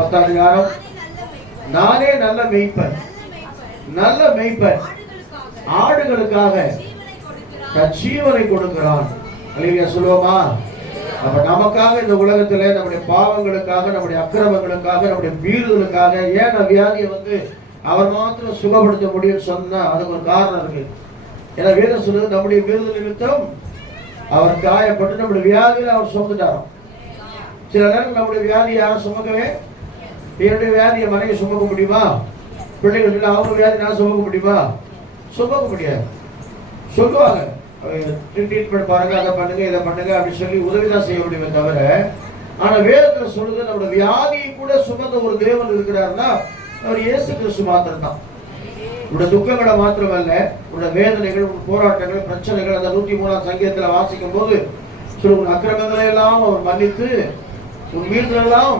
10ஆம் அதிகாரம். நானே நல்ல மேய்ப்பன், நல்ல மேய்ப்பன் ஆடுகளுக்காக தன் ஜீவனை கொடுக்கிறான். அல்லேலூயா சொல்லுவோமா? அப்ப நமக்காக இந்த உலகத்திலே நம்முடைய பாவங்களுக்காக, நம்முடைய அக்கிரமங்களுக்காக, நம்முடைய மீறுதலுக்காக, ஏன் வியாதியை அவர் மாத்திரம் சுகப்படுத்த முடியும்னு சொன்னா அதுக்கு ஒரு காரணம் இருக்கு. ஏன்னா வேதம் சொல்லுது, நம்முடைய மீறுதல் நிமித்தம் அவர் காயப்பட்டு நம்முடைய வியாதியில அவர் சுமந்துட்டாராம். சில நேரம் நம்முடைய வியாதியை யாரும் சுமக்கவே, என்னுடைய வியாதியை மனைவி சுமக்க முடியுமா? பிள்ளைகள் அவங்க வியாதி நான் சுமக்க முடியுமா? சுமக்க முடியாது. சொல்லுவாங்க, ட்ரீட்மெண்ட் பாருங்க, அதை பண்ணுங்க, இதை பண்ணுங்க அப்படின்னு சொல்லி உதவிதான் செய்ய முடியுமே தவிர, ஆனா வேதத்துல சொல்லுது நம்முடைய வியாதியை கூட சுமந்த ஒரு தேவன் இருக்கிறாருன்னா அவர் இயேசு கிறிஸ்து மாத்திரம் தான். உடைய துக்கங்களை மாத்திரமல்ல, உடைய வேதனைகள், போராட்டங்கள், பிரச்சனைகள், அந்த 103ஆம் சங்கீதத்துல வாசிக்கும் போது உன் அக்கிரமங்களை எல்லாம் அவர் மன்னித்து உன் மீறுதலெல்லாம்